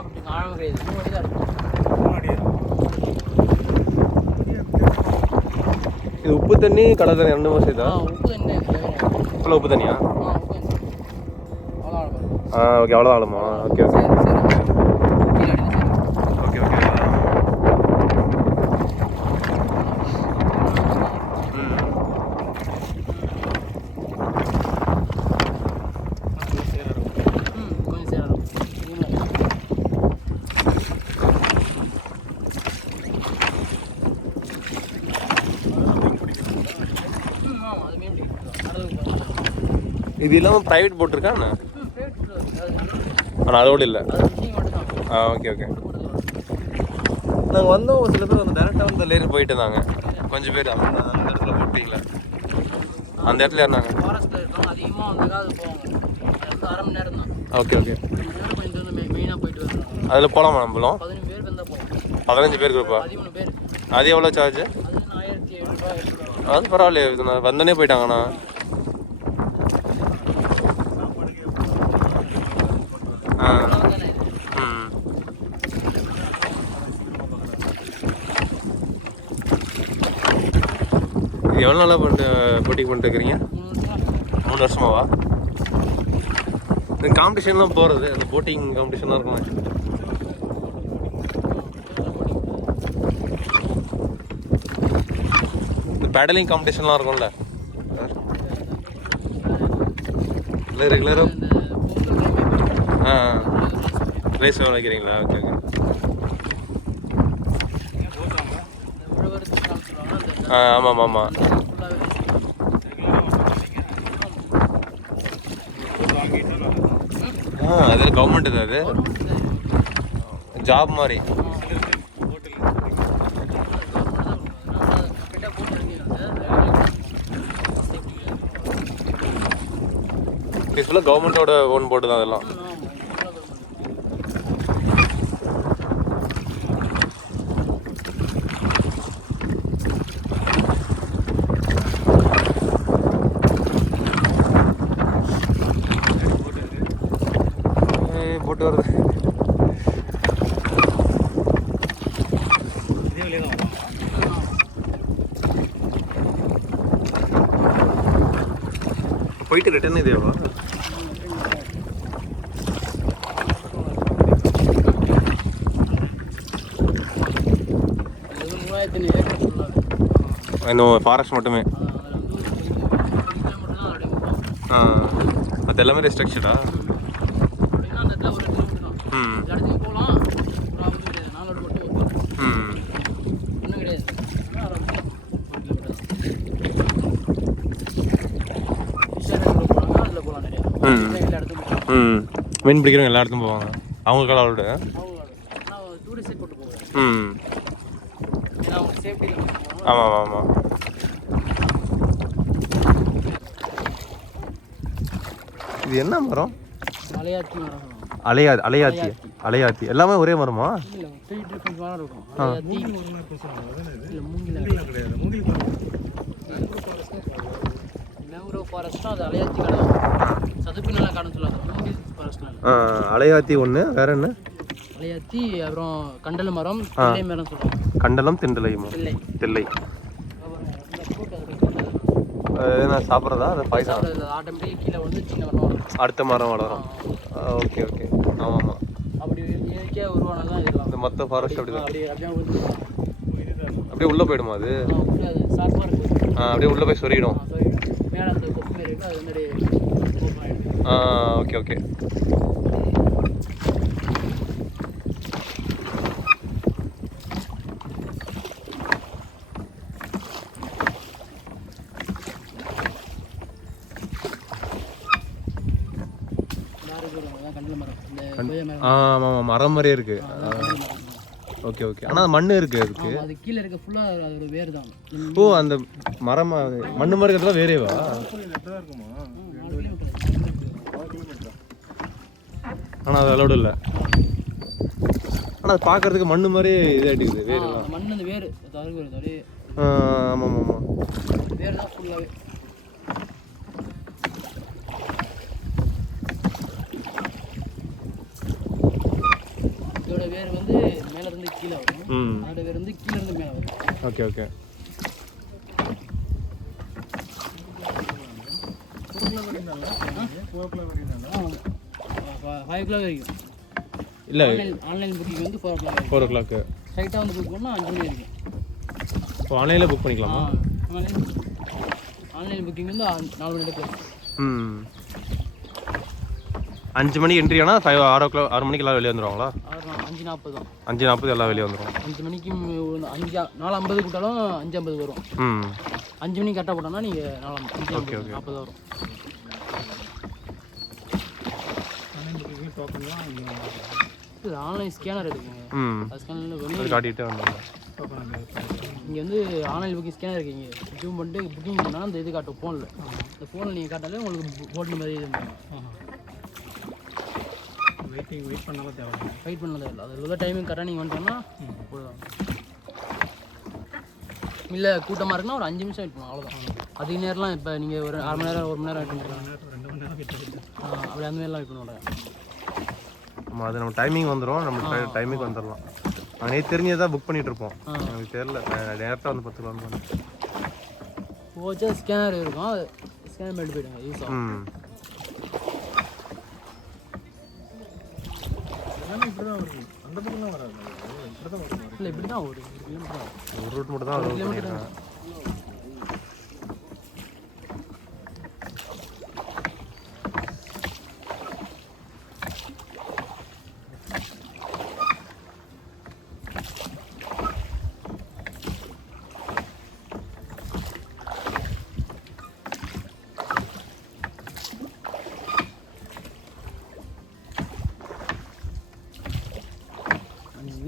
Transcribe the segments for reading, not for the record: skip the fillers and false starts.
அப்படி ஆழம் கிடையாது. 3 அடி தான் இருக்கும். இது உப்பு தண்ணி கடை தண்ணி ரெண்டு மாதம் இதா? உப்பு தண்ணி ஃபுல்லாக உப்பு தண்ணியா? உப்பு தண்ணி அவ்வளோ ஆழம். ஓகே, அவ்வளோதான் ஆழமா? Okay okay okay okay. இது இல்லாமல் ப்ரைவேட் போட்டிருக்கா என்ன? ஆனால் அதோடு இல்லை. Okay okay. நாங்கள் வந்தோம், ஒரு சில பேர் வந்து டேரெக்டாக வந்து லேரி போயிட்டு இருந்தாங்க. கொஞ்சம் பேர் அந்த இடத்துல போட்டிங்கள அந்த இடத்துல இருந்தாங்க. Okay okay. அதில் போகலாமா நம்மளும்? 15 பேர் குரூப்பா? அது எவ்வளோ சார்ஜ்? அது பரவாயில்லையே, வந்தோடனே போயிட்டாங்கண்ணா. எவ்வளோ நாளாக போட்டிங் பண்ணிட்டு இருக்கிறீங்க? 3 வருஷமாவா? இந்த காம்படிஷன்லாம் போகிறது, அந்த போட்டிங் காம்படிஷன்லாம் இருக்குமா? இந்த பேடலிங் காம்படிஷன்லாம் இருக்கும்ல, இல்லை ரெகுலராக ரேஸ் வைக்கிறீங்களா? Okay okay. ஆமாம் ஆமாம். அது கவர்மெண்ட் இது, அது ஜாப் மாதிரி. ஃபுல்லாக கவர்மெண்ட்டோட ஓன் போட்டு தான் அதெல்லாம். போட்டு வருது. போயிட்டு ரிட்டர்ன் இதேவா? இன்னும் ஃபாரஸ்ட் மட்டுமே. அது எல்லாமே ரெஸ்ட்ரிக்ஷடா? மீன் பிடிக்கிறவங்க எல்லா இடத்துக்கும் போவாங்க. அவங்களுக்கெல்லாம் அலோடு? ஆமாம் ஆமாம். இது என்ன மரம்? அலையாத்தி. எல்லாமே ஒரே மரமா? அலையாத்தி ஒன்று, வேற என்ன? அலையாத்தி, அப்புறம் கண்டல மரம், தில்லை மரம் சொல்லுவாங்க. கண்டலம், திண்டலை, தில்லை. நான் சாப்பிட்றதா? அது பாய்சா? ஆட்டோமேட்டிக் கீழே வந்து சின்ன மரம் அடுத்த மரம் வளரும். Okay okay. ஆமாம் ஆமாம். அப்படி இயற்கையாக உருவானது தான் இதெல்லாம். இந்த மொத்த ஃபாரஸ்ட் அப்படி தான். அப்படியே உள்ளே போயிடுமா அது? அப்படியே உள்ளே போய் சொருகிடும். Okay okay. ஆமாம், மரம் மாதிரியே இருக்கு. Okay okay. ஆனால் மண் இருக்கு அதுக்கு. அது கீழே இருக்க ஃபுல்லாக அதோட வேர் தான். ஓ, அந்த மரம் மண் மாதிரி இருக்கிறதுலாம் வேறேவா? ஆனால் அது அலோடு இல்லை. ஆனால் அது பார்க்கறதுக்கு மண் மாதிரி இதாகிட்டுக்குது வேறுலாம். மண் அந்த வேறு தவிர. ஆமாம் ஆமாம். வேறு தான் ஃபுல்லாகவே. வேர் வந்து மேலே இருந்து கீழே வரும், அதோட வேர் வந்து கீழே இருந்து மேலே வரும். Okay okay. 5 o'clock வரைக்கும். இல்லை ஆன்லைன் புக்கிங் வந்து 4 o'clock. 4 o'clock. ஸ்ட்ரைட்டாக வந்து புக் பண்ணால் 5 மணி வரைக்கும். இப்போ ஆன்லைனில் புக் பண்ணிக்கலாமா? ஆன்லைன் புக்கிங் வந்து 4 மணி நேரம். 5 மணிக்கு என்ட்ரி ஆனால் 6 மணிக்கு எல்லாம் வெளியே வந்துடுவாங்களா? 5:40 தான். 5:40 எல்லாம் வெளியே வந்துடும். 5 மணிக்கு 4:50 கூட்டாலும் 5:50 வரும். 5 மணிக்கு கரெக்டாக போட்டோம்னா நீங்கள் 4:40 வரும். இது ஆன்லைன் ஸ்கேனர் இருக்குங்க. அது ஸ்கேனரில் காட்டிகிட்டே வந்தாங்க. இங்கே வந்து ஆன்லைன் புக்கிங் ஸ்கேனர் இருக்குங்க. ஜூம் பண்ணிட்டு புக்கிங் பண்ணால் அந்த இது காட்டும் ஃபோனில். இந்த ஃபோனில் நீங்கள் காட்டாலே உங்களுக்கு போட்டிங் மாதிரி இது வெயிட் பண்ணாலும் தேவை. அது உள்ள டைமிங் கரெக்டாக நீங்கள் வந்துட்டோம்னா போடலாம். இல்லை கூட்டமாக இருக்குன்னா ஒரு 5 நிமிஷம் வெயிட் பண்ணணும், அவ்வளோதான். அதிக நேரம்லாம் இப்போ நீங்கள் ஒரு 1/2 மணி நேரம் 1 மணி நேரம் வெயிட் பண்ணுறீங்க, அப்படி அந்த மாதிரிலாம் வெயிட் பண்ணுவாங்க. ஆமாம், அது நம்ம டைமிங் வந்துடும், நம்ம டைமிங்க்கு வந்துடலாம். நானே தெரிஞ்சதான் புக் பண்ணிகிட்டு இருப்போம், எனக்கு தெரியல. டேரெக்டாக வந்து 10 கிலோமீட்டர் போச்சா ஸ்கேனர் இருக்கும், ஸ்கேனர் பண்ணிட்டு போயிடுங்க, யூஸ் ஆகும். இல்லை இப்படி தான் ஒரு ரூட் மட்டும் தான் பண்ணியிருக்கேன்.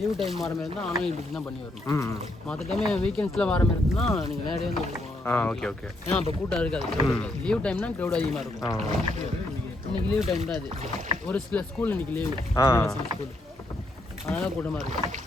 லீவ் டைம் வர மாதிரி இருந்தால் ஆன்லைன் புக்கிங் தான் பண்ணி வரணும். மற்ற டைமே வீக்கெண்ட்ஸில் வர மாதிரி இருக்குன்னா நீங்கள் நேரடியாக வந்து ஓகே ஓகே. ஏன்னா அப்போ கூட்டம் இருக்காது. லீவ் டைம்னா க்ரௌட் அதிகமாக இருக்கும். இன்னைக்கு லீவ் டைம் தான் அது. ஒரு சில ஸ்கூல் இன்னைக்கு லீவு, ஸ்கூல், அதனால கூட்டமாக இருக்கும்.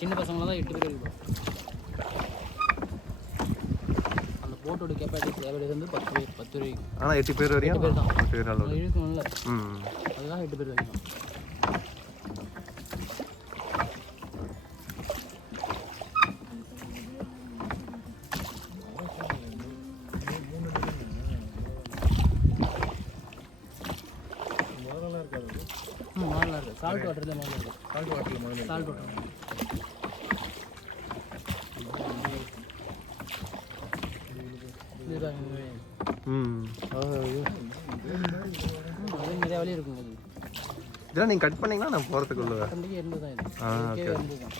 சின்ன பசங்களாம் தான் 8 பேர் இருக்கும். அந்த போட்டோட கெப்பாசிட்டி வந்து 10 பேர். ஆனால் 8 பேர் வரையும் 8 பேர் தான் 8 பேர் அளவு இருக்கும்ல. அதுதான் 8 பேர் வரைக்கும். மாடலாக இருக்குது. சால்ட் வாட்டர் தான் மாடலாக இருக்குது. சால்ட் வாட்டர் நிறைய வழி இருக்குங்க. இதெல்லாம் நீங்கள் கட் பண்ணிங்கன்னா நான் போகிறதுக்குள்ள கண்டிப்பாக இருந்து தான் இது இருந்து தான்.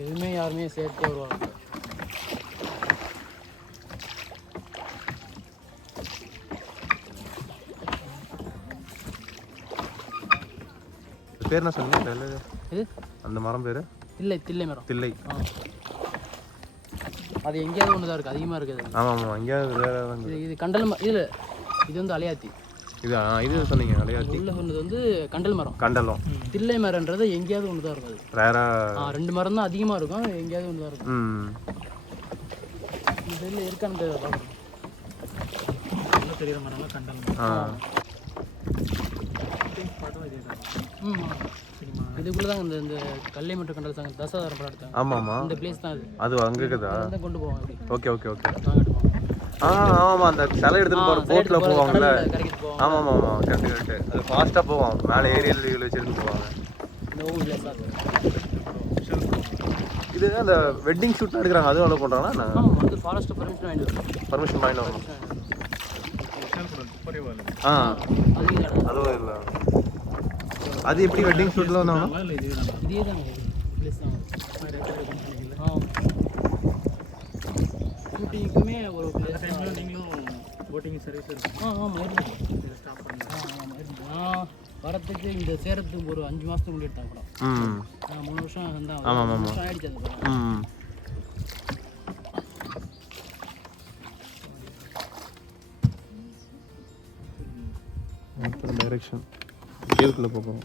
எதுவுமே யாருமே சேர்த்தே வருவாங்க. பேர் என்ன சொன்னீங்க? இது அந்த மரம் பேர் தில்லை. தில்லை மரம். தில்லை. அது எங்கேயாவது ஒன்று தான் இருக்குது, அதிகமாக இருக்குது. ஆமாம் ஆமாம், எங்கேயாவது வேறு. இது கண்டல் இதில் இது வந்து அலையாத்தி. இது சொன்னீங்க அலையாத்தி. உள்ள சொன்னது வந்து கண்டல் மரம். கண்டலம். தில்லை மரம்ன்றது எங்கேயாவது ஒன்று தான் இருக்கும். அது ரேரா 2 மரம் தான் அதிகமாக இருக்கும், எங்கேயாவது ஒன்று தான் இருக்கும். இந்த சைடில் இருக்கான்னு பார்க்குறோம். தெரியுற மரம்லாம் கண்டல். இதுக்குள்ள தான் இந்த கல்லை மட்டும் கண்டல் சாங்க தசாவதாரம் படம் எடுத்தாங்க. ஆமாம்மா, இந்த பிளேஸ் தான் அது அங்கே இருக்குதா? தான் கொண்டு போவாங்க. Okay okay okay. ஆமாம், அந்த சிலை எடுத்துகிட்டு போகிற போட்டில் போவாங்கல்ல. ஆமாம் ஆமாம், கரெக்டு. அது ஃபாஸ்ட்டாக போவோம், மேலே ஏரியல் வச்சுருந்து போவாங்க. இது அந்த வெட்டிங் ஷூட் எடுக்கிறாங்க, அதுவும் அலோவ் பண்ணுறாங்கன்னா? அது ஃபாரஸ்ட் பர்மிஷன் வாங்கிட்டு வரணும். அதுவும் இல்லை. அது எப்படி வெட்டிங் ஷூட்டில் வந்தாங்கன்னா? இதே தான் ஷூட்டிங்குமே ஒரு டைமில் நீங்களும் போட்டிங் சர்வீஸ் இருக்கும். ஆமாம், வரத்துக்கு இந்த சேரத்துக்கு ஒரு 5 மாதத்துக்கு முன்னாடி எடுத்தாங்க படம். 3 வருஷம் தான். 3 வருஷம் ஆயிடுச்சு அந்த படம். டைரக்ஷன் கேவுக்குள்ளே போகிறோம்.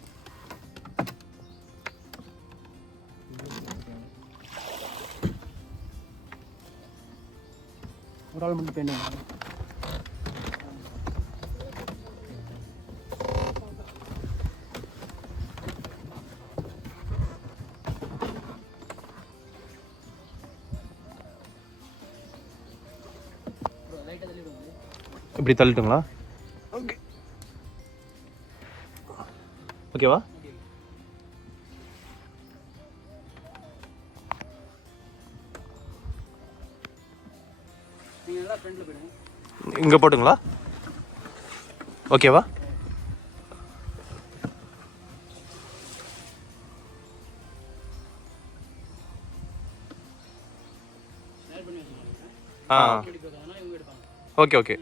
ஒரு ஆள் மட்டும் பெயிண்டிங் இப்படி தள்ளிட்டுங்களா? ஓகே, ஓகேவா? இங்கே போட்டுங்களா? ஓகேவா? ஆ ஓகே ஓகே.